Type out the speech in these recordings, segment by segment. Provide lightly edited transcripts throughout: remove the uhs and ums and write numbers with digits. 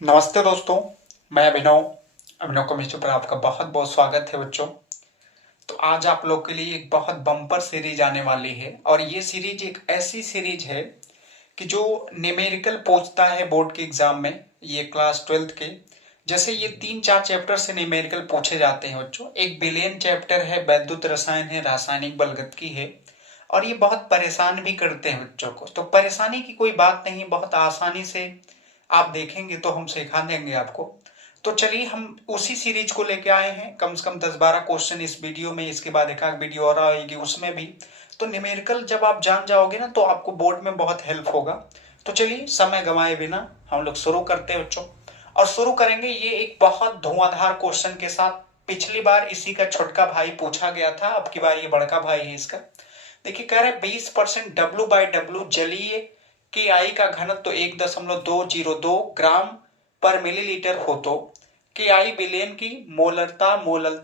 नमस्ते दोस्तों, मैं अभिनव अभिनव केमिस्ट्री पर आपका बहुत बहुत स्वागत है बच्चों। तो आज आप लोग के लिए एक बहुत बम्पर सीरीज आने वाली है और ये सीरीज एक ऐसी सीरीज है कि जो न्यूमेरिकल पूछता है बोर्ड के एग्जाम में। ये क्लास 12th के जैसे ये 3-4 चैप्टर से न्यूमेरिकल पूछे जाते हैं बच्चों। एक बिलियन चैप्टर है, वैद्युत रसायन है, रासायनिक बलगतिकी है और ये बहुत परेशान भी करते हैं बच्चों को। तो परेशानी की कोई बात नहीं, बहुत आसानी से आप देखेंगे तो हम सिखा देंगे आपको। तो चलिए हम उसी सीरीज को लेके आए हैं। कम से कम 10-12 क्वेश्चन इस वीडियो में, इसके बाद एक आध वीडियो और आएगी उसमें भी। तो न्यूमेरिकल जब आप जान जाओगे ना तो आपको बोर्ड में बहुत हेल्प होगा। तो चलिए समय गंवाए बिना हम लोग शुरू करते हैं बच्चों। और शुरू करेंगे ये एक बहुत धुआंधार क्वेश्चन के साथ। पिछली बार इसी का छोटका भाई पूछा गया था, अब की बार ये बड़का भाई है इसका। देखिए कह रहे 20% W/W जलीय के आई का घनत्व तो 1.202 ग्राम पर मिलीलीटर हो। तो के आई विलयन की मोलरता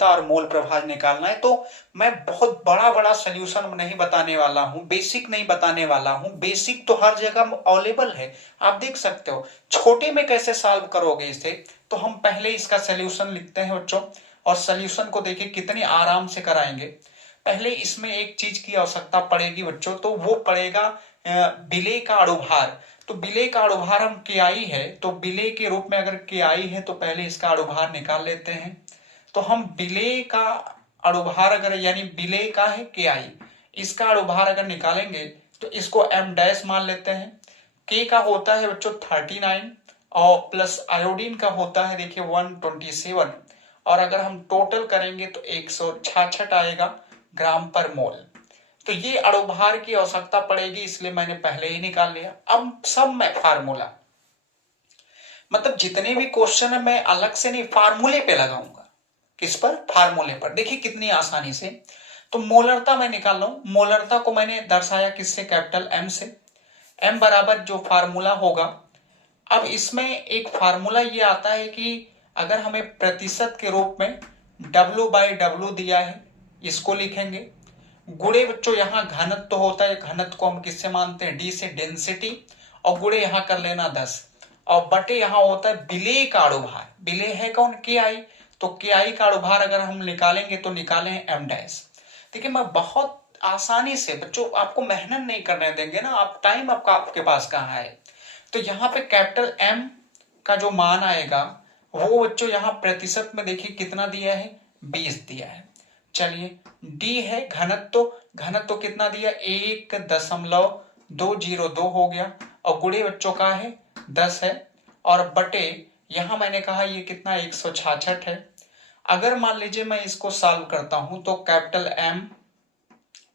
और मोल प्रभाव निकालना है। तो मैं बहुत बड़ा बड़ा सोल्यूशन नहीं बताने वाला हूं, बेसिक नहीं बताने वाला हूं। बेसिक तो हर जगह अवेलेबल है, आप देख सकते हो। छोटे में कैसे सॉल्व करोगे इसे, तो हम पहले इसका सोल्यूशन लिखते हैं बच्चों। और सोल्यूशन को देखिए कितनी आराम से कराएंगे। पहले इसमें एक चीज की आवश्यकता पड़ेगी बच्चों, तो वो पड़ेगा विलेय का अणुभार। तो विलेय का अणुभार हम के आई है, तो विलेय के रूप में अगर के आई है तो पहले इसका अणुभार निकाल लेते हैं। तो हम विलेय का अणुभार अगर यानी विलेय का है के आई, इसका अणुभार अगर निकालेंगे तो इसको एम डैश मान लेते हैं। के का होता है बच्चों 39 और प्लस आयोडीन का होता है देखिए 127। और अगर हम टोटल करेंगे तो 166 आएगा ग्राम पर मोल। तो ये अणुभार की आवश्यकता पड़ेगी, इसलिए मैंने पहले ही निकाल लिया। अब सब मैं फार्मूला, मतलब जितने भी क्वेश्चन है मैं अलग से नहीं, फार्मूले पे लगाऊंगा। किस पर? फार्मूले पर। देखिए कितनी आसानी से। तो मोलरता मैं निकाल रहा हूं। मोलरता को मैंने दर्शाया किससे? कैपिटल एम से। एम बराबर जो फार्मूला होगा, अब इसमें एक फार्मूला ये आता है कि अगर हमें प्रतिशत के रूप में W/W दिया है, इसको लिखेंगे। गुणे बच्चों यहाँ घनत्व तो होता है, घनत्व को हम किससे मानते हैं? डी से, डेंसिटी। और गुणे यहाँ कर लेना 10 और बटे यहाँ होता है विलेय का अणुभार। विलेय है कौन? के आई। तो के आई का अणुभार अगर हम निकालेंगे तो निकाले हैं एम डैश। देखिए मैं बहुत आसानी से बच्चों, आपको मेहनत नहीं करने देंगे ना, आप टाइम आपके पास कहाँ है। तो यहाँ पे कैपिटल एम का जो मान आएगा वो बच्चों यहाँ प्रतिशत में देखिए कितना दिया है? 20 दिया है। चलिए डी है घनत्व, घनत्व कितना दिया? 1.202 हो गया। और गुणे बच्चों का है 10 है। और बटे यहां मैंने कहा ये कितना? 166 है। अगर मान लीजिए मैं इसको सॉल्व करता हूं तो कैपिटल एम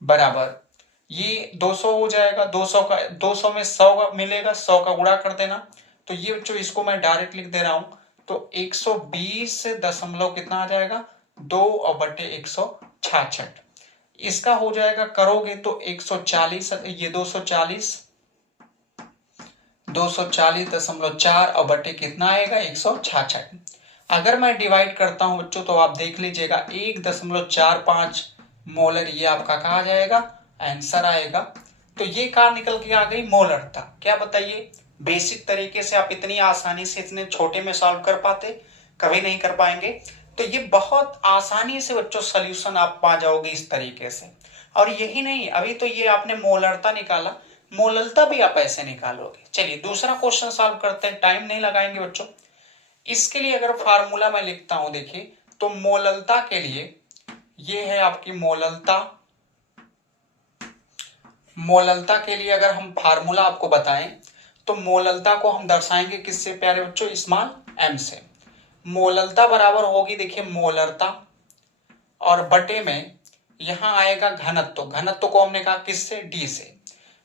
बराबर ये 200 हो जाएगा। 200 का 200 में 100 का मिलेगा, 100 का गुणा कर देना। तो ये बच्चों इसको मैं डायरेक्ट लिख दे रहा हूं। तो 120 दशमलव कितना आ जाएगा? 2 और बटे 166। इसका हो जाएगा करोगे तो 140, ये 240.4 और बटे कितना आएगा? 166। अगर मैं डिवाइड करता हूं बच्चों तो आप देख लीजिएगा 1.45 मोलर, ये आपका कहा जाएगा आंसर आएगा। तो ये कहां निकल के आ गई? मोलरता। क्या बताइए? बेसिक तरीके से आप इतनी आसानी से इतने छोटे में सॉल्व कर पाते? कभी नहीं कर पाएंगे। तो ये बहुत आसानी से बच्चों सोल्यूशन आप पा जाओगे इस तरीके से। और यही नहीं, अभी तो ये आपने मोलरता निकाला, मोललता भी आप ऐसे निकालोगे। चलिए दूसरा क्वेश्चन सॉल्व करते हैं, टाइम नहीं लगाएंगे बच्चों। इसके लिए अगर फार्मूला मैं लिखता हूं देखिए, तो मोललता के लिए ये है आपकी मोललता। मोललता के लिए अगर हम फार्मूला आपको बताएं तो मोललता को हम दर्शाएंगे किससे प्यारे बच्चों? स्मॉल एम से। मोललता बराबर होगी देखिए मोलरता और बटे में यहां आएगा घनत्व। घनत्व को हमने कहा किससे? डी से।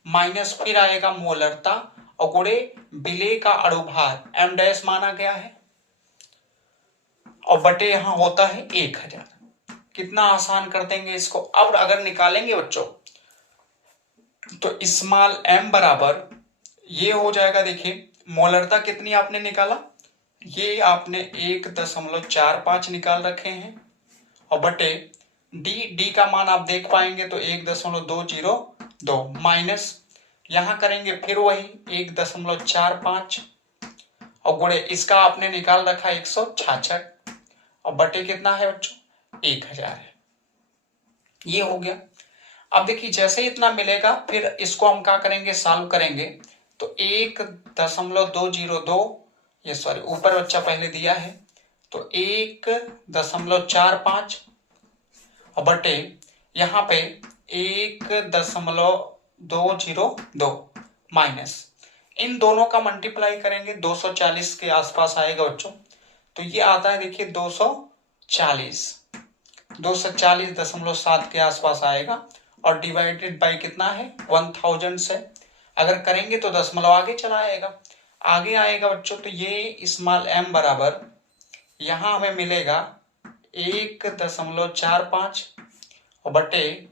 माइनस फिर आएगा मोलरता और गुणे विलेय का अणुभार एम डैश माना गया है और बटे यहां होता है 1000। कितना आसान कर देंगे इसको। अब अगर निकालेंगे बच्चों तो स्मॉल एम बराबर ये हो जाएगा। देखिए मोलरता कितनी आपने निकाला? ये आपने 1.45 निकाल रखे हैं और बटे डी का मान आप देख पाएंगे तो 1.202 माइनस यहां करेंगे फिर वही 1.45 और गुणे इसका आपने निकाल रखा 166 और बटे कितना है बच्चों, 1000 है। ये हो गया। अब देखिए जैसे इतना मिलेगा फिर इसको हम क्या करेंगे, सॉल्व करेंगे। तो 1.202, ये सॉरी ऊपर बच्चा पहले दिया है, तो 1.45 और बटे यहाँ पे 1.202 माइनस, इन दोनों का मल्टीप्लाई करेंगे 240 के आसपास आएगा बच्चों। तो ये आता है देखिए 240.7 के आसपास आएगा और डिवाइडेड बाय कितना है, 1000 से। अगर करेंगे तो दशमलव आगे चला आएगा बच्चों। तो ये स्मॉल m बराबर यहां हमें मिलेगा 1.45 और बटे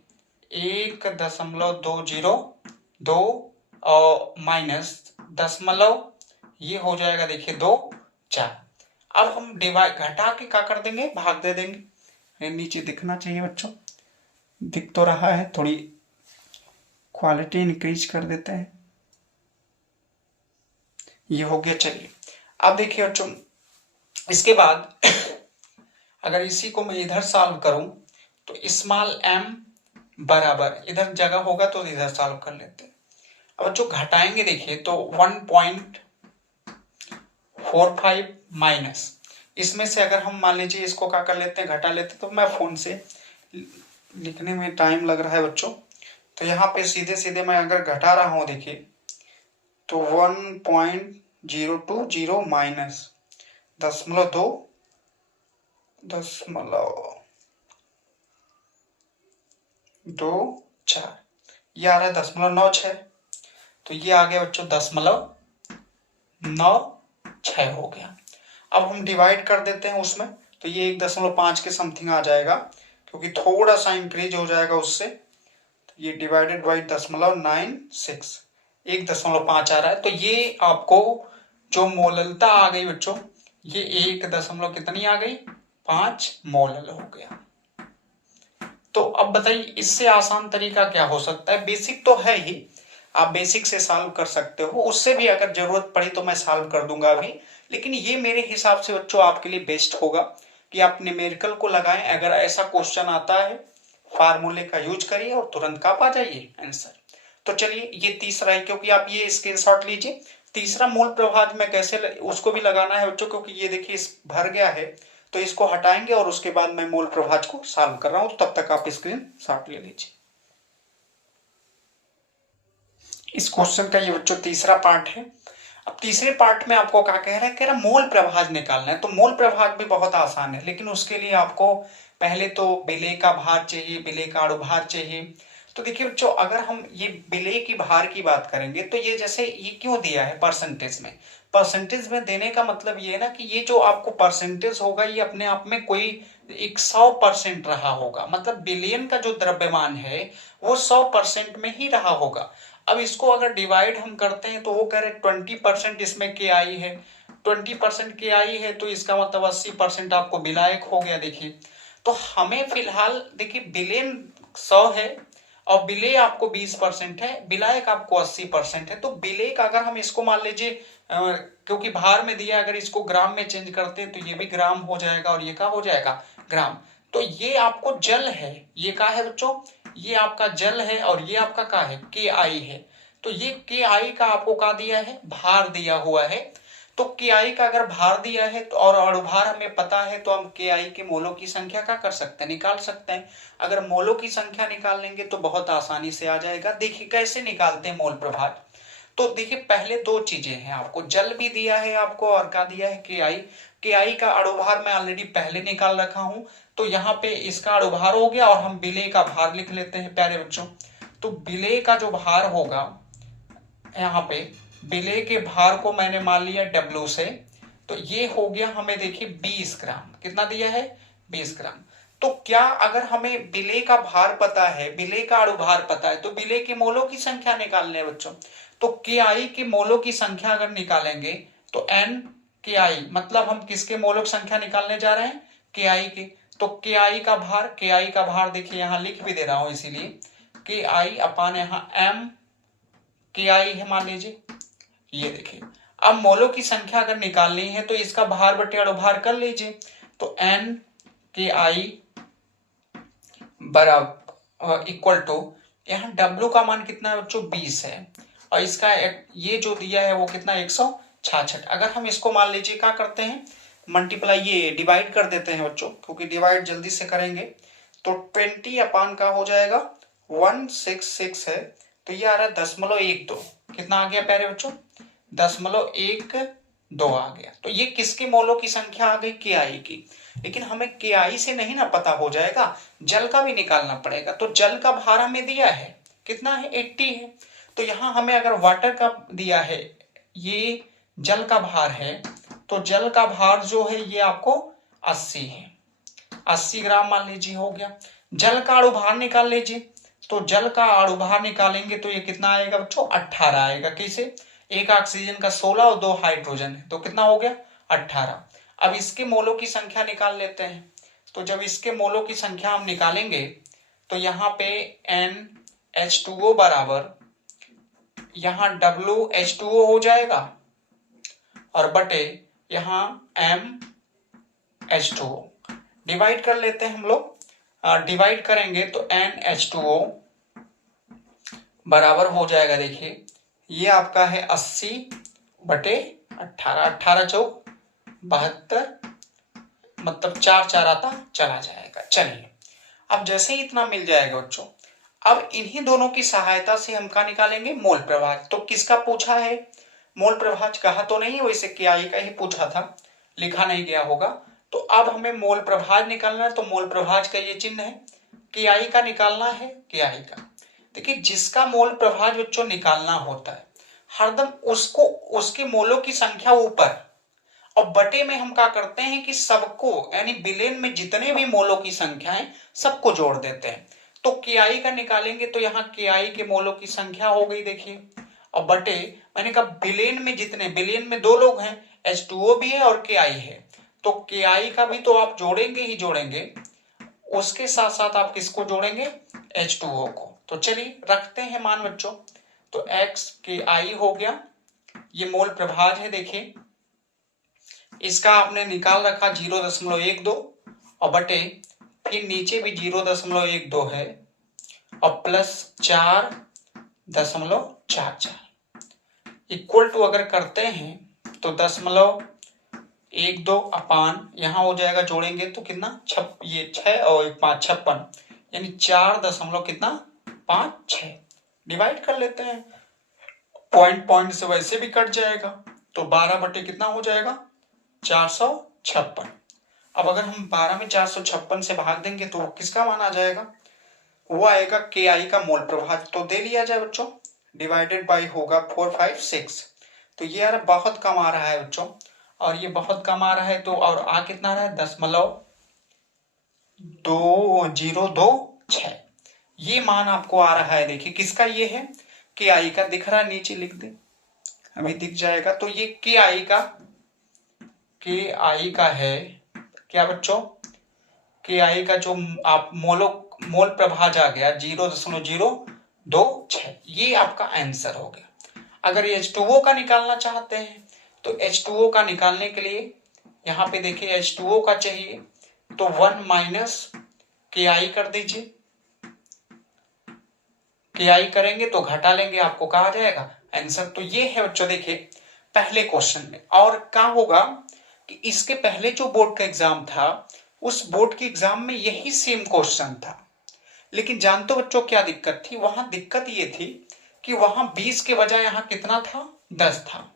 1.202 और माइनस दशमलव, ये हो जाएगा देखिए 2,4। अब हम डिवाइड घटा के क्या कर देंगे, भाग दे देंगे। नीचे दिखना चाहिए बच्चों, दिख तो रहा है, थोड़ी क्वालिटी इंक्रीज कर देते हैं। ये हो गया। चलिए अब देखिए बच्चों, इसके बाद अगर इसी को मैं इधर सॉल्व करूं तो स्मॉल m बराबर, इधर जगह होगा तो इधर सॉल्व कर लेते हैं। अब जो घटाएंगे देखिए तो 1.45 माइनस, इसमें से अगर हम मान लीजिए इसको क्या कर लेते हैं, घटा लेते हैं, तो मैं फोन से लिखने में टाइम लग रहा है बच्चों, तो यहाँ पे सीधे सीधे मैं अगर घटा रहा हूं देखिए तो 1.020 माइनस 0.24, ये आ रहा है 0.96, तो ये आ गया बच्चों 0.96 हो गया। अब हम डिवाइड कर देते हैं उसमें, तो ये 1.5 के समथिंग आ जाएगा, क्योंकि थोड़ा सा इंक्रीज हो जाएगा उससे। तो ये डिवाइडेड बाई 0.96, 1.5 आ रहा है। तो ये आपको जो मोललता आ गई बच्चों, ये 1 आ गई 5 मोलल हो गया। तो अब बताइए इससे आसान तरीका क्या हो सकता है। बेसिक तो है ही, आप बेसिक से सॉल्व कर सकते हो, उससे भी अगर जरूरत पड़ी तो मैं सॉल्व कर दूंगा अभी, लेकिन ये मेरे हिसाब से बच्चों आपके लिए बेस्ट होगा कि आप न्यूमेरिकल को लगाएं। अगर ऐसा क्वेश्चन आता है, फार्मूले का यूज करिए और तुरंत का पा जाइए आंसर। तो चलिए ये तीसरा है, क्योंकि आप ये स्क्रीनशॉट लीजिए। तीसरा मूल प्रभाज में कैसे उसको भी लगाना है बच्चों, क्योंकि ये देखिए इस भर गया है, तो इसको हटाएंगे और उसके बाद मैं मूल प्रभाज को सॉल्व कर रहा हूं, तब तक आप स्क्रीनशॉट ले लीजिए। इस क्वेश्चन का ये बच्चों तीसरा पार्ट है। अब तीसरे पार्ट में आपको क्या कह रहा है, मोल प्रभाज निकालना है। तो मोल प्रभाज भी बहुत आसान है, लेकिन उसके लिए आपको पहले तो विलेय का भार चाहिए, विलेय का अणुभार चाहिए। तो देखिए बच्चों, अगर हम ये विलेय की भार की बात करेंगे तो ये जैसे ये क्यों दिया है परसेंटेज में, परसेंटेज में देने का मतलब ये है ना कि ये जो आपको परसेंटेज होगा ये अपने आप में कोई 100% रहा होगा, मतलब बिलियन का जो द्रव्यमान है वो 100% में ही रहा होगा। अब इसको अगर डिवाइड हम करते हैं तो वो कह रहे 20% इसमें के आई है, 20% के आई है, तो इसका मतलब 80% आपको विलायक हो गया। देखिए तो हमें फिलहाल देखिए बिलियन 100 है और विलेय आपको 20% है, विलायक आपको 80% है। तो विलेय का अगर हम इसको मान लीजिए क्योंकि भार में दिया, अगर इसको ग्राम में चेंज करते हैं तो ये भी ग्राम हो जाएगा और ये क्या हो जाएगा, ग्राम। तो ये आपको जल है, ये क्या है बच्चों, ये आपका जल है और ये आपका क्या है, के आई है। तो ये के आई का आपको क्या दिया है, भार दिया हुआ है। तो के आई का अगर भार दिया है तो और अणुभार हमें पता है, तो हम के आई के मोलों की संख्या क्या कर सकते हैं, निकाल सकते हैं। अगर मोलों की संख्या निकाल लेंगे तो बहुत आसानी से आ जाएगा। देखिए कैसे निकालते हैं मोल प्रभाज। तो देखिए पहले दो चीजें हैं, आपको जल भी दिया है आपको और क्या दिया है, के आई। के आई का अणुभार मैं ऑलरेडी पहले निकाल रखा हूं, तो यहाँ पे इसका अणुभार हो गया और हम विलेय का भार लिख लेते हैं प्यारे बच्चों। तो विलेय का जो भार होगा, यहाँ पे विलेय के भार को मैंने मान लिया W से, तो ये हो गया हमें देखिए 20 ग्राम। कितना दिया है, 20 ग्राम। तो क्या अगर हमें विलेय का भार पता है, विलेय का अणुभार पता है, तो विलेय के मोलों की संख्या निकालने है बच्चों। तो के आई के मोलों की संख्या अगर निकालेंगे तो N के आई, मतलब हम किसके मोलों की संख्या निकालने जा रहे हैं, के आई के। तो के आई का भार, के आई का भार देखिए यहां लिख भी दे रहा हूं, इसीलिए के आई अपान यहाँ M के आई है मान लीजिए, ये देखिए। अब मोलों की संख्या अगर निकालनी है तो इसका भार बटे अणुभार कर लीजिए। तो N के आई बराबर इक्वल टू, यहाँ W का मान कितना है बच्चों 20 है, और इसका ये जो दिया है वो कितना 166। अगर हम इसको मान लीजिए क्या करते हैं, मल्टीप्लाई ये डिवाइड कर देते हैं बच्चों, क्योंकि डिवाइड जल्दी से करेंगे। तो 20 अपान का हो जाएगा 166 है, तो ये आ रहा है 0.12। कितना आ गया प्यारे बच्चों, 0.12 आ गया। तो ये किसके मोलों की संख्या आ गई, KI की। लेकिन हमें KI से नहीं ना पता हो जाएगा, जल का भी निकालना पड़ेगा। तो जल का भार हमें दिया है कितना है 80 है, तो यहां हमें अगर वाटर का दिया है, ये जल का भार है, तो जल का भार जो है ये आपको 80 है, 80 ग्राम मान लीजिए हो गया। जल का अणुभार निकाल लीजिए, तो जल का अणुभार निकालेंगे तो ये कितना आएगा बच्चों 18 आएगा। कैसे, एक ऑक्सीजन का 16 और 2 हाइड्रोजन है, तो कितना हो गया 18। अब इसके मोलों की संख्या निकाल लेते हैं। तो जब इसके मोलों की संख्या हम निकालेंगे तो यहाँ पे NH2O बराबर यहाँ WH2O हो जाएगा, और बटे यहाँ MH2O डिवाइड कर लेते हैं हम लोग। डिवाइड करेंगे तो NH2O बराबर हो जाएगा, देखिए ये आपका है 80 बटे 18, 18 चौक 72, मतलब 4 4 आता चला जाएगा। चलिए, अब जैसे ही इतना मिल जाएगा बच्चों, अब इन्हीं दोनों की सहायता से हम क्या निकालेंगे, मोल प्रभाज। तो किसका पूछा है, मोल प्रभाज कहा तो नहीं, वैसे KI का ही पूछा था, लिखा नहीं गया होगा। तो अब हमें मोल प्रभाज निकालना है, तो मोल प्रभाज का ये चिन्ह है, KI का निकालना है, KI का। देखिए जिसका मोल प्रभाज बच्चों निकालना होता है, हरदम उसको उसके मोलों की संख्या ऊपर, और बटे में हम क्या करते हैं कि सबको, यानी बिलियन में जितने भी मोलों की संख्या है सबको जोड़ देते हैं। तो KI का निकालेंगे तो यहाँ KI के मोलों की संख्या हो गई, देखिए, और बटे मैंने कहा बिलियन में जितने, बिलियन में 2 लोग हैं, H2O भी है और KI है, तो KI का भी तो आप जोड़ेंगे ही जोड़ेंगे, उसके साथ साथ आप किसको जोड़ेंगे, H2O को। तो चलिए रखते हैं मान बच्चों, तो X KI हो गया, ये मोल प्रभाज है, देखिए इसका आपने निकाल रखा 0.12, और बटे फिर नीचे भी 0.12 है, और प्लस 4.44 इक्वल टू अगर करते हैं तो 0.12 अपान यहाँ हो जाएगा, जोड़ेंगे तो कितना ये 6 और 5 56, यानी 4 दशमलव कितना 5 6। डिवाइड कर लेते हैं, पॉइंट से वैसे भी कट जाएगा, तो 12 बटे कितना हो जाएगा 456। अब अगर हम 12 में 456 से भाग देंगे तो किसका मान आ जाएगा, वो आएगा KI का मोल प्रभाज। तो दे लिया जाए बच्चों, डिवाइडेड बाई होगा 456। तो ये यार बहुत कम आ रहा है बच्चों, और ये बहुत कम आ रहा है, तो और आ कितना रहा है 0.2026, ये मान आपको आ रहा है। देखिए किसका ये है, KI का, दिख रहा है नीचे लिख दे, अभी दिख जाएगा। तो ये KI का है क्या बच्चों, KI का जो आप मोल प्रभाज आ गया 0.026, ये आपका आंसर हो गया। अगर H2O का निकालना चाहते हैं तो H2O का निकालने के लिए यहाँ पे देखिए H2O का चाहिए, तो 1 माइनस KI कर दीजिए, KI करेंगे तो घटा लेंगे, आपको कहा जाएगा आंसर। तो ये है बच्चों, देखिए पहले क्वेश्चन में। और क्या होगा कि इसके पहले जो बोर्ड का एग्जाम था, उस बोर्ड के एग्जाम में यही सेम क्वेश्चन था, लेकिन जानते हो बच्चों क्या दिक्कत थी, वहां दिक्कत ये थी कि वहां 20 के बजाय यहाँ कितना था 10 था।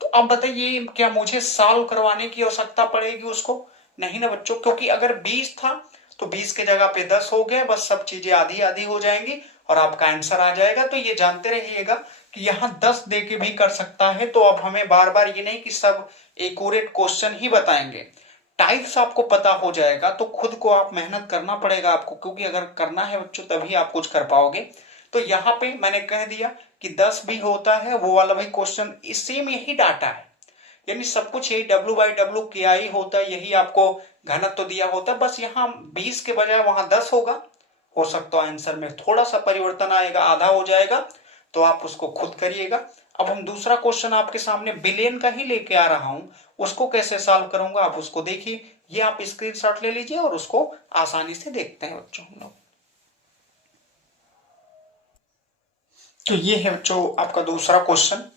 तो अब बताइए क्या मुझे सॉल्व करवाने की आवश्यकता पड़ेगी उसको, नहीं ना बच्चों, क्योंकि अगर 20 था तो 20 के जगह पे 10 हो गया, बस सब चीजें आधी आधी हो जाएंगी और आपका आंसर आ जाएगा। तो ये जानते रहिएगा कि यहाँ 10 दे के भी कर सकता है। तो अब हमें बार बार ये नहीं कि सब एक्यूरेट क्वेश्चन ही बताएंगे, टाइप्स आपको पता हो जाएगा, तो खुद को आप मेहनत करना पड़ेगा आपको, क्योंकि अगर करना है बच्चों तभी आप कुछ कर पाओगे। तो यहाँ पे मैंने कह दिया कि 10 भी होता है, वो वाला भी क्वेश्चन सेम यही डाटा है, यानी सब कुछ यही W/W KI होता है, यही आपको घनत्व तो दिया होता है, बस यहाँ 20 के बजाय वहां 10 होगा। हो सकता है आंसर में थोड़ा सा परिवर्तन आएगा, आधा हो जाएगा, तो आप उसको खुद करिएगा। अब हम दूसरा क्वेश्चन आपके सामने बिलियन का ही लेके आ रहा हूं, उसको कैसे सॉल्व करूंगा आप उसको देखिए। ये आप स्क्रीनशॉट ले लीजिए और उसको आसानी से देखते हैं बच्चों हम लोग। तो ये है बच्चों आपका दूसरा क्वेश्चन।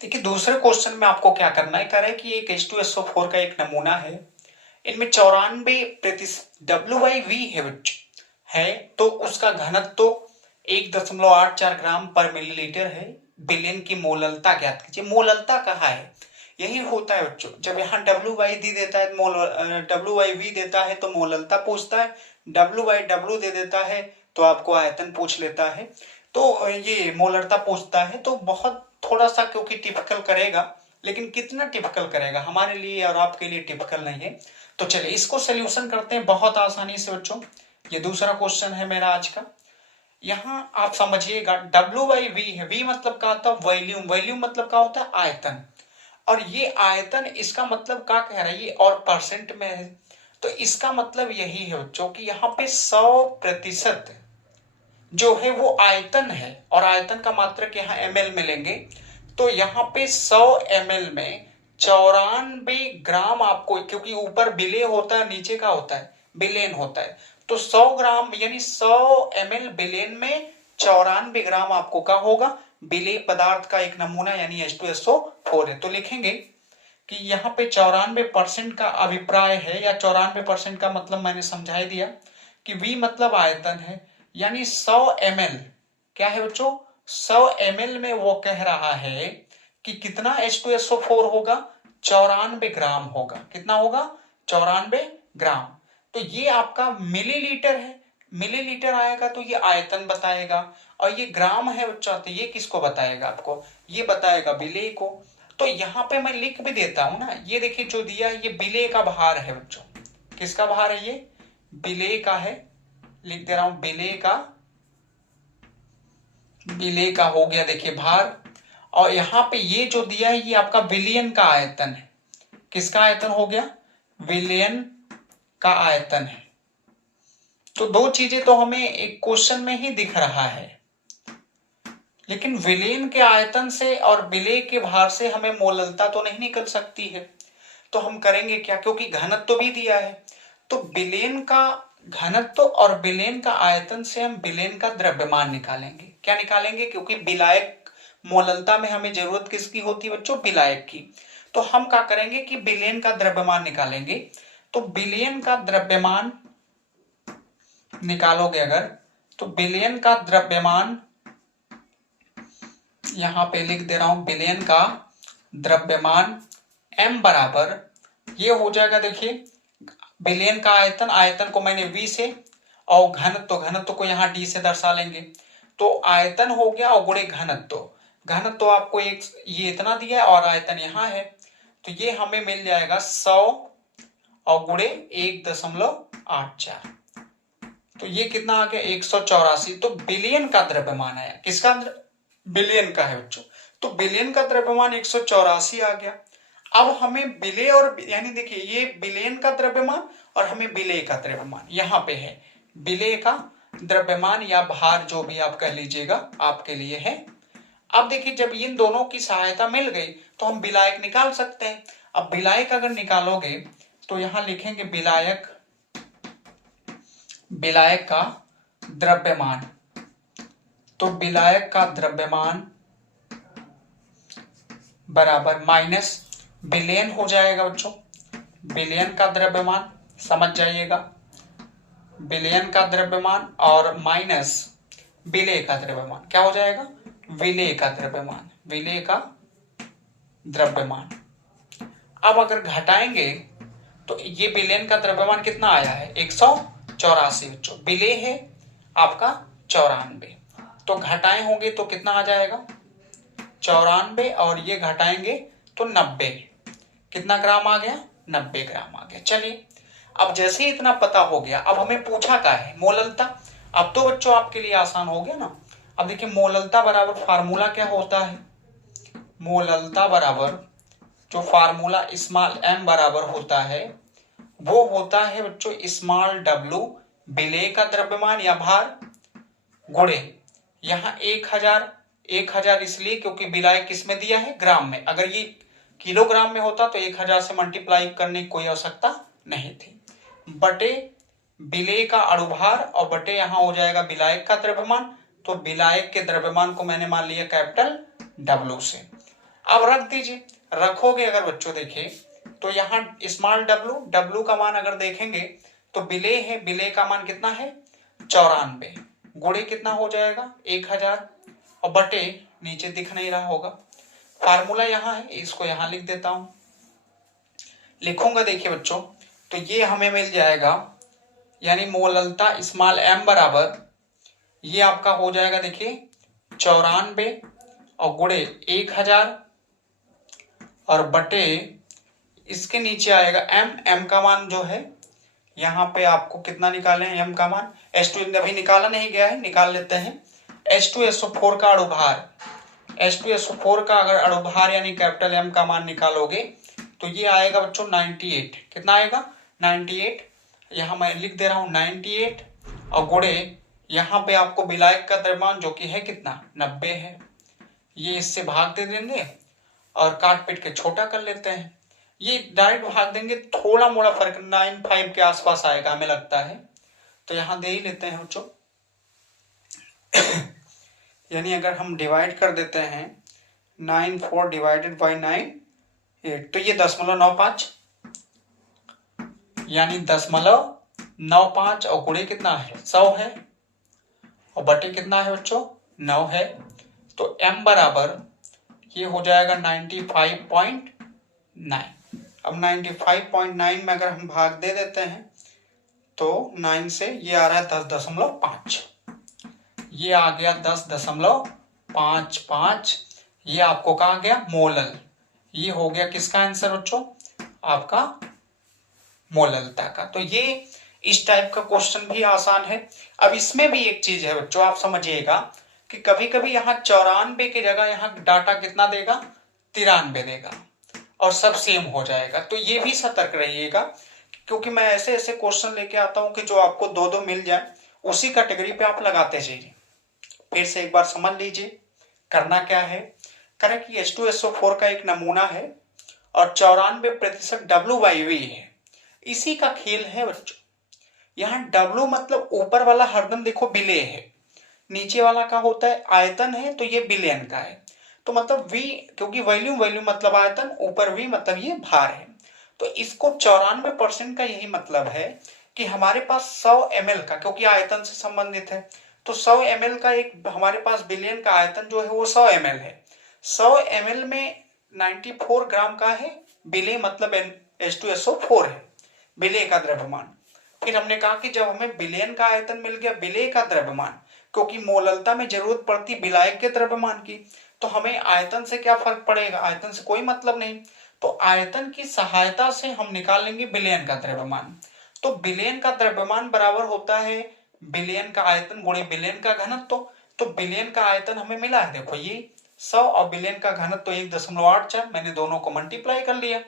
देखिए दूसरे क्वेश्चन में आपको क्या करना है, कह रहा है कि एक H2SO4 का एक नमूना है, इनमें 94% W/V है बच्चों है, तो उसका घनत्व तो 1.84 ग्राम पर मिलीलीटर है। बिलियन की मोललता ज्ञात कीजिए। मोललता कहाँ है, यही होता है बच्चों, जब यहाँ W/D देता है W/V देता है तो मोललता पूछता है, W/W दे देता है तो आपको आयतन पूछ लेता है। तो ये मोलरता पूछता है, तो बहुत थोड़ा सा क्योंकि टिपिकल करेगा, लेकिन कितना टिपिकल करेगा हमारे लिए और आपके लिए टिपिकल नहीं है। तो चलिए इसको सोल्यूशन करते हैं बहुत आसानी से बच्चों। ये दूसरा क्वेश्चन है मेरा आज का। यहां आप समझिएगा W/V है, V मतलब क्या होता है वॉल्यूम, वॉल्यूम मतलब क्या होता है आयतन, और ये आयतन इसका मतलब क्या कह रहा है ये और परसेंट में है, तो इसका मतलब यही है बच्चों कि यहाँ पे 100% जो है वो आयतन है, और आयतन का मात्रक यहाँ ml में लेंगे, तो यहाँ पे 100 ml में 94 ग्राम आपको, क्योंकि ऊपर बिले होता है नीचे का होता है बिलियन होता है, तो 100 ग्राम यानी 100 ml बिलियन में 94 ग्राम आपको क्या होगा, बिले पदार्थ का एक नमूना यानी H2SO4 है। तो लिखेंगे कि यहाँ पे 94% का अभिप्राय है, या 94% का मतलब मैंने समझा ही दिया कि V मतलब आयतन है, यानी 100 ml क्या है बच्चों, 100 ml में वो कह रहा है कि कितना H2SO4 होगा, 94 ग्राम होगा। कितना होगा, 94 ग्राम। तो ये आपका मिलीलीटर है, मिलीलीटर आएगा तो ये आयतन बताएगा, और ये ग्राम है बच्चा तो ये किसको बताएगा, आपको ये बताएगा बिले को। तो यहाँ पे मैं लिख भी देता हूं ना, ये देखिए जो दिया है ये बिले का भार है बच्चों। किसका भार है, ये बिले का है, लिख दे रहा हूं बिले का हो गया देखिए भार। और यहाँ पे ये जो दिया है ये आपका बिलियन का आयतन है। किसका आयतन हो गया, बिलियन का आयतन है। तो दो चीजें तो हमें एक क्वेश्चन में ही दिख रहा है, लेकिन विलेन के आयतन से और बिले के भार से हमें मोललता तो नहीं निकल सकती है। तो हम करेंगे क्या, क्योंकि घनत्व तो भी दिया है, तो बिलेन का घनत्व और बिलेन का आयतन से हम बिलेन का द्रव्यमान निकालेंगे। क्या निकालेंगे, क्योंकि विलायक मोललता में हमें जरूरत किसकी होती है बच्चों, विलायक की। तो हम क्या करेंगे कि बिलेन का द्रव्यमान निकालेंगे। तो बिलियन का द्रव्यमान निकालोगे अगर, तो बिलियन का द्रव्यमान यहां पे लिख दे रहा हूं, बिलियन का द्रव्यमान m बराबर ये हो जाएगा, देखिए बिलियन का आयतन, आयतन को मैंने v से, और घनत्व, घनत्व को यहाँ d से दर्शा लेंगे, तो आयतन हो गया और गुणे घनत्व, घनत्व आपको एक ये इतना दिया है और आयतन यहाँ है, तो ये हमें मिल जाएगा 100 और गुणे 1.84, तो ये कितना आ गया 184। तो बिलियन का द्रव्यमान है, किसका, बिलियन का है बच्चों, तो बिलियन का द्रव्यमान 184 आ गया। अब हमें बिले और यानी देखिए ये बिलियन का द्रव्यमान और हमें बिले का द्रव्यमान यहाँ पे है, बिले का द्रव्यमान या भार जो भी आप कह लीजिएगा आपके लिए है। अब देखिए जब इन दोनों की सहायता मिल गई तो हम विलायक निकाल सकते हैं। अब विलायक अगर निकालोगे तो यहां लिखेंगे विलायक, विलायक का द्रव्यमान, तो विलायक का द्रव्यमान बराबर माइनस बिलियन हो जाएगा बच्चों, बिलियन का द्रव्यमान समझ जाइएगा, बिलियन का द्रव्यमान और माइनस विलेय का द्रव्यमान क्या हो जाएगा, विलेय का द्रव्यमान, विलेय का द्रव्यमान। अब अगर घटाएंगे तो ये बिलियन का द्रव्यमान कितना आया है 184 बच्चों, विलेय है आपका 94, तो घटाए होंगे तो कितना आ जाएगा 94, और ये घटाएंगे तो 90, कितना ग्राम आ गया 90 ग्राम आ गया। चलिए अब जैसे ही इतना पता हो गया, अब हमें पूछा क्या है मोललता। अब तो बच्चों आपके लिए आसान हो गया ना। अब देखिए मोललता बराबर फार्मूला क्या होता है, मोललता बराबर जो फार्मूला स्मॉल m बराबर होता है वो होता है बच्चों स्मॉल w विलेय का द्रव्यमान या भार गुणे यहाँ 1000 1000 इसलिए क्योंकि विलायक किस में दिया है, ग्राम में। अगर ये किलोग्राम में होता तो 1000 से मल्टीप्लाई करने की कोई आवश्यकता नहीं थी। बटे विलेय का अणुभार और बटे यहाँ हो जाएगा विलायक का द्रव्यमान। तो विलायक के द्रव्यमान को मैंने मान लिया कैपिटल W से। अब रख दीजिए, रखोगे अगर बच्चों देखिए तो यहाँ स्मॉल W का मान अगर देखेंगे तो विलेय है, विलेय का मान कितना है 94, गुणे कितना हो जाएगा 1000 और बटे नीचे दिख नहीं रहा होगा, फार्मूला यहाँ है, इसको यहाँ लिख देता हूं, लिखूंगा देखिए बच्चों। तो ये हमें मिल जाएगा यानी मोललता स्मॉल m बराबर ये आपका हो जाएगा देखिए 94 और गुणे 1000 और बटे इसके नीचे आएगा m का मान जो है यहाँ पे आपको कितना निकाले हैं m का मान, H2 अभी निकाला नहीं गया है, निकाल लेते हैं। H2SO4 का अणुभार, H2SO4 का अगर अणुभार यानी कैपिटल M का मान निकालोगे तो ये आएगा बच्चों 98। कितना आएगा 98, यहाँ मैं लिख दे रहा हूँ 98 और गुणे यहाँ पे आपको विलायक का द्रव्यमान जो कि है कितना 90 है, ये इससे भाग दे देंगे और काट पीट के छोटा कर लेते हैं। ये डायरेक्ट भाग देंगे, थोड़ा मोड़ा फर्क 95 के आसपास आएगा हमें लगता है, तो यहाँ दे ही लेते हैं बच्चों। यानी अगर हम डिवाइड कर देते हैं 94 डिवाइडेड बाई 98 तो ये 0.95 यानी 0.95 और गुणे कितना है 100 है और बटे कितना है बच्चों 9 है। तो m बराबर ये हो जाएगा 95.9। अब 95.9 में अगर हम भाग दे देते हैं तो 9 से ये आ रहा है 10.5, ये आ गया 10.55, ये आपको कहा गया मोलल। ये हो गया किसका आंसर बच्चों, आपका मोललता का। तो ये इस टाइप का क्वेश्चन भी आसान है। अब इसमें भी एक चीज है बच्चों, आप समझिएगा कि कभी कभी यहाँ 94 की जगह यहाँ डाटा कितना देगा 93 देगा और सब सेम हो जाएगा, तो ये भी सतर्क रहिएगा क्योंकि मैं ऐसे ऐसे क्वेश्चन लेके आता हूं कि जो आपको दो दो मिल जाए उसी कैटेगरी पे आप लगाते जाइए। फिर से एक बार समझ लीजिए करना क्या है, करें कि H2SO4 का एक नमूना है और 94% WYV है, इसी का खेल है बच्चों। यहाँ W मतलब ऊपर वाला हरदम देखो विलेय है, नीचे वाला का होता है आयतन है, तो ये बिलियन का है, तो मतलब V क्योंकि वॉल्यूम मतलब आयतन, ऊपर V मतलब ये भार है। तो इसको 94% का यही मतलब है कि हमारे पास 100 ml का, क्योंकि आयतन से संबंधित है, तो 100 ml का एक हमारे पास बिलियन का आयतन जो है वो 100 ml है। 100 ml में 94 ग्राम का है विलेय मतलब H2SO4 है, विलेय का द्रव्यमान। फिर हमने कहा कि जब हमें बिलियन का आयतन मिल गया, विलेय का द्रव्यमान, क्योंकि मोललता में जरूरत पड़ती विलायक के द्रव्यमान की, तो हमें आयतन से क्या फर्क पड़ेगा, आयतन से कोई मतलब नहीं, तो आयतन की सहायता से हम निकाल लेंगे विलयन का द्रव्यमान। तो विलयन का द्रव्यमान बराबर होता है विलयन का आयतन गुणे विलयन का घनत्व। तो विलयन का आयतन हमें मिला है, देखो ये 100 और विलयन का घनत्व 1.84, मैंने दोनों को मल्टीप्लाई कर लिया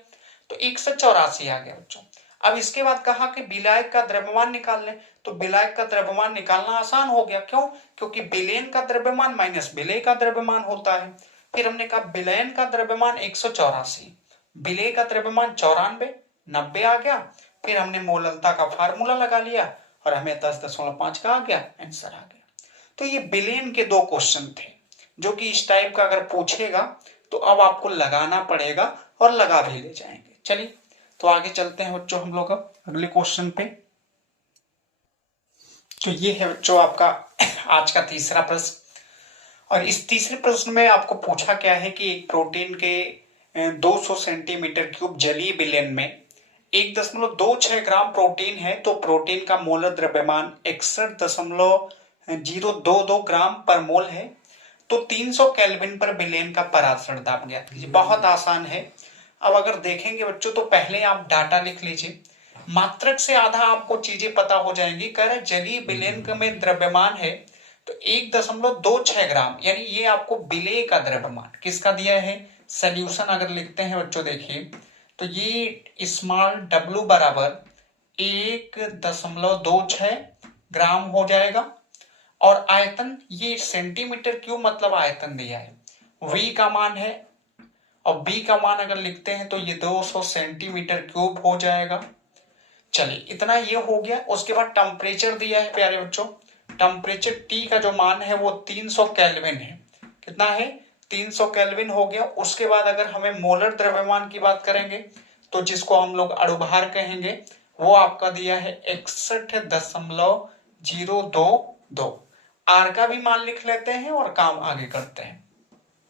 तो 184 आ गया बच्चों। अब इसके बाद कहा कि विलायक का द्रव्यमान निकाल लें, तो विलायक का द्रव्यमान निकालना आसान हो गया, क्यों, क्योंकि विलयन का द्रव्यमान माइनस विलेय का द्रव्यमान होता है। फिर हमने कहा विलयन का द्रव्यमान 184, विलेय का द्रव्यमान 94, 90 आ गया। फिर हमने मोललता का फार्मूला लगा लिया और हमें 10.5 का आ गया, आंसर आ गया। तो ये विलयन के दो क्वेश्चन थे जो कि इस टाइप का अगर पूछेगा तो अब आपको लगाना पड़ेगा और लगा भी ले जाएंगे। चलिए तो आगे चलते हैं बच्चों हम लोग अब अगले क्वेश्चन पे। तो ये है बच्चों आपका आज का तीसरा प्रश्न, और इस तीसरे प्रश्न में आपको पूछा क्या है कि एक प्रोटीन के 200 सेंटीमीटर क्यूब जलीय विलयन में 1.26 ग्राम प्रोटीन है, तो प्रोटीन का मोलर द्रव्यमान 61.022 ग्राम पर मोल है, तो 300 केल्विन पर विलयन का परासरण दाब ज्ञात कीजिए। बहुत आसान है। अब अगर देखेंगे बच्चों तो पहले आप डाटा लिख लीजिए, मात्रक से आधा आपको चीजें पता हो जाएंगी। कह रहे जलीय विलयन में द्रव्यमान है तो 1.26 ग्राम, यानी ये आपको विलेय का द्रव्यमान किसका दिया है, सोल्यूशन अगर लिखते हैं बच्चों देखिए तो ये स्मॉल W बराबर 1.26 ग्राम हो जाएगा और आयतन ये सेंटीमीटर क्यूब मतलब आयतन दिया है, v का मान है और b का मान अगर लिखते हैं तो ये 200 सेंटीमीटर क्यूब हो जाएगा। चलिए इतना ये हो गया। उसके बाद टेम्परेचर दिया है प्यारे बच्चों, टेम्परेचर T का जो मान है वो 300 केल्विन है। कितना है? 300 केल्विन हो गया। उसके बाद अगर हमें मोलर द्रव्यमान की बात करेंगे तो जिसको हम लोग अणुभार कहेंगे वो आपका दिया है 61.022। आर का भी मान लिख लेते हैं और काम आगे करते हैं।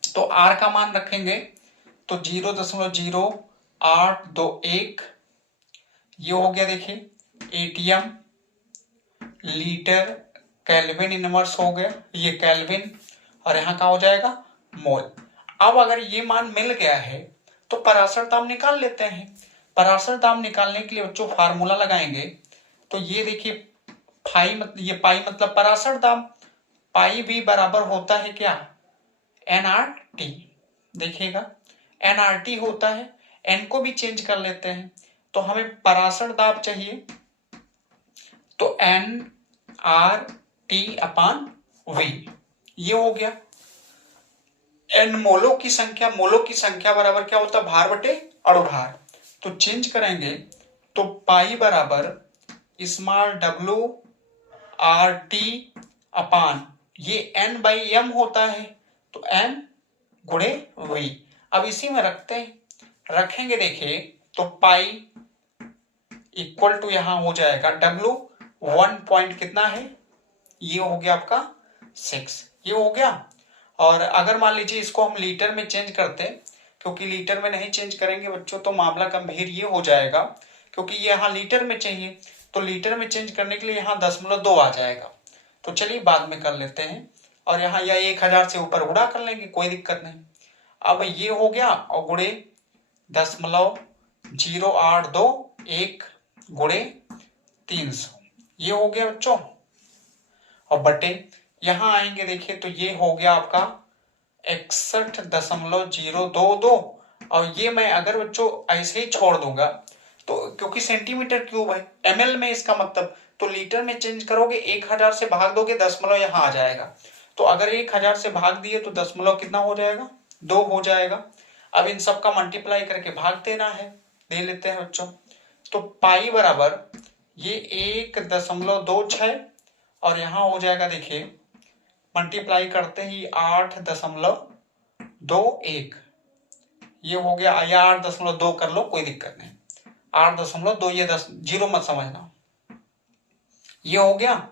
तो आर का मान रखेंगे तो 0.0821 ये हो गया। देखिए एटीएम लीटर केल्विन इनवर्स हो गया, ये केल्विन, और यहाँ का हो जाएगा मोल। अब अगर ये मान मिल गया है तो पराशर दाब निकाल लेते हैं। पराशर दाब निकालने के लिए बच्चों फार्मूला लगाएंगे। तो ये देखिए ये पाई मतलब पराशर दाब, पाई भी बराबर होता है क्या? NRT। देखिएगा NRT होता है, N को भी चेंज कर लेते हैं। तो हमें पराशर दाब चाहिए तो NRT/V ये हो गया। N मोलों की संख्या बराबर क्या होता है? भार बटे अणुभार। तो चेंज करेंगे तो पाई बराबर स्मॉल WRT अपान ये N/M होता है तो N गुणे V। अब इसी में रखेंगे देखिए तो पाई इक्वल टू यहां हो जाएगा W 1 पॉइंट कितना है? ये हो गया आपका 6, ये हो गया। और अगर मान लीजिए इसको हम लीटर में चेंज करते हैं, क्योंकि लीटर में नहीं चेंज करेंगे बच्चों तो मामला गंभीर ये हो जाएगा, क्योंकि ये यहाँ लीटर में चाहिए तो लीटर में चेंज करने के लिए यहाँ 0.2 आ जाएगा। तो चलिए बाद में कर लेते हैं, और यहाँ या 1000 से ऊपर गुणा कर लेंगे, कोई दिक्कत नहीं। अब ये हो गया और गुणे 0.0821 गुणे 300 ये हो गया बच्चों। और बटे यहां आएंगे देखिए तो ये हो गया आपका 61.022। और ये मैं अगर बच्चों ऐसे ही छोड़ दूंगा तो क्योंकि सेंटीमीटर क्यूब है, ml में इसका मतलब, तो लीटर में चेंज करोगे 1000 से भाग दोगे दशमलव यहां आ जाएगा। तो अगर 1000 से भाग दिए तो दशमलव कितना हो जाएगा? 2 हो जाएगा। अब इन सब का मल्टीप्लाई करके भाग देना है, दे लेते हैं बच्चों। तो पाई बराबर ये 1.26 और यहां हो जाएगा देखिए मल्टीप्लाई करते ही 8.21 ये हो गया, या 8.2 कर लो कोई दिक्कत नहीं, 8.2 ये 10 जीरो मत समझना, ये हो गया।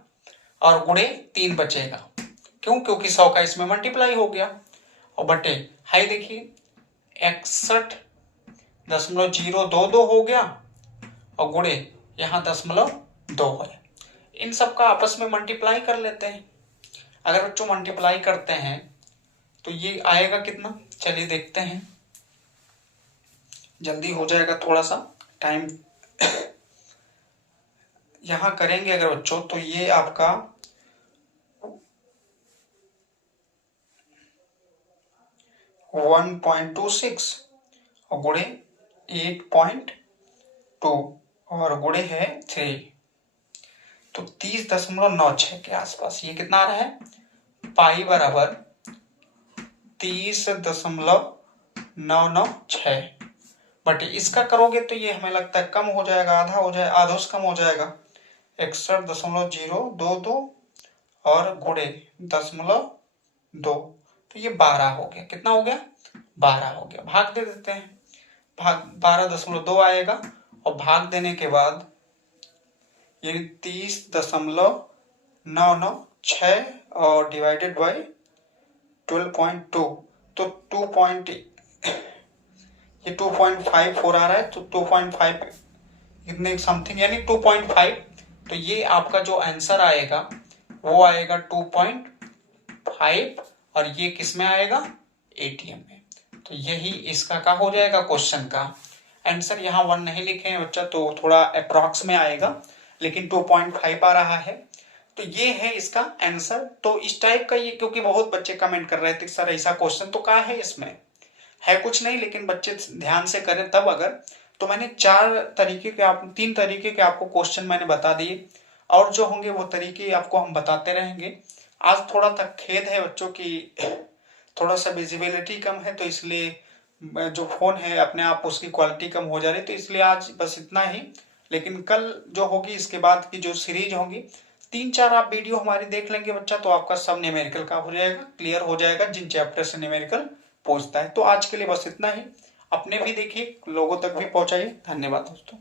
और गुणे 3 बचेगा, क्यों? क्योंकि 100 का इसमें मल्टीप्लाई हो गया। और बटे हाई देखिए 61.022 हो गया और गुणे यहां 0.2 है। इन सब का आपस में मल्टीप्लाई कर लेते हैं। अगर बच्चों मल्टीप्लाई करते हैं तो ये आएगा कितना? चलिए देखते हैं, जल्दी हो जाएगा, थोड़ा सा टाइम यहां करेंगे अगर बच्चों तो ये आपका 1.26 और गुणे 8.2 और गुणे है 3 तो 30.96 के आसपास ये कितना आ रहा है? पाई बराबर 30.996। बट इसका करोगे तो ये हमें लगता है कम हो जाएगा, आधा हो जाए, आधों से कम हो जाएगा, 61.022 और गुणे 0.2 तो ये 12 हो गया। कितना हो गया? 12 हो गया। भाग दे देते हैं, भाग 12.2 आएगा और भाग देने के बाद ये 30.996 और डिवाइडेड बाई 12.2 तो 2.54 आ रहा है तो 2.5 इतने समथिंग यानी 2.5। तो ये आपका जो आंसर आएगा वो आएगा 2.5 और ये किस में आएगा? एटीएम में। तो यही इसका क्या हो जाएगा क्वेश्चन का आंसर। यहाँ 1 नहीं लिखे हैं बच्चा तो थोड़ा अप्रॉक्स में आएगा, लेकिन 2.5 आ रहा है। तो ये है इसका आंसर। तो इस टाइप का ये, क्योंकि बहुत बच्चे कमेंट कर रहे थे सर ऐसा क्वेश्चन तो क्या है, इसमें है कुछ नहीं, लेकिन बच्चे ध्यान से करें तब। अगर तो मैंने 3 तरीके के आपको क्वेश्चन मैंने बता दिए, और जो होंगे वो तरीके आपको हम बताते रहेंगे। आज थोड़ा तक खेद है बच्चों की थोड़ा सा विजिबिलिटी कम है, तो इसलिए जो फ़ोन है अपने आप उसकी क्वालिटी कम हो जा रही है, तो इसलिए आज बस इतना ही। लेकिन कल जो होगी इसके बाद की जो सीरीज होगी 3-4 आप वीडियो हमारी देख लेंगे बच्चा, तो आपका सब न्यूमेरिकल का हो जाएगा, क्लियर हो जाएगा जिन चैप्टर से न्यूमेरिकल पूछता है। तो आज के लिए बस इतना ही। अपने भी देखिए, लोगों तक भी पहुंचाइए। धन्यवाद दोस्तों।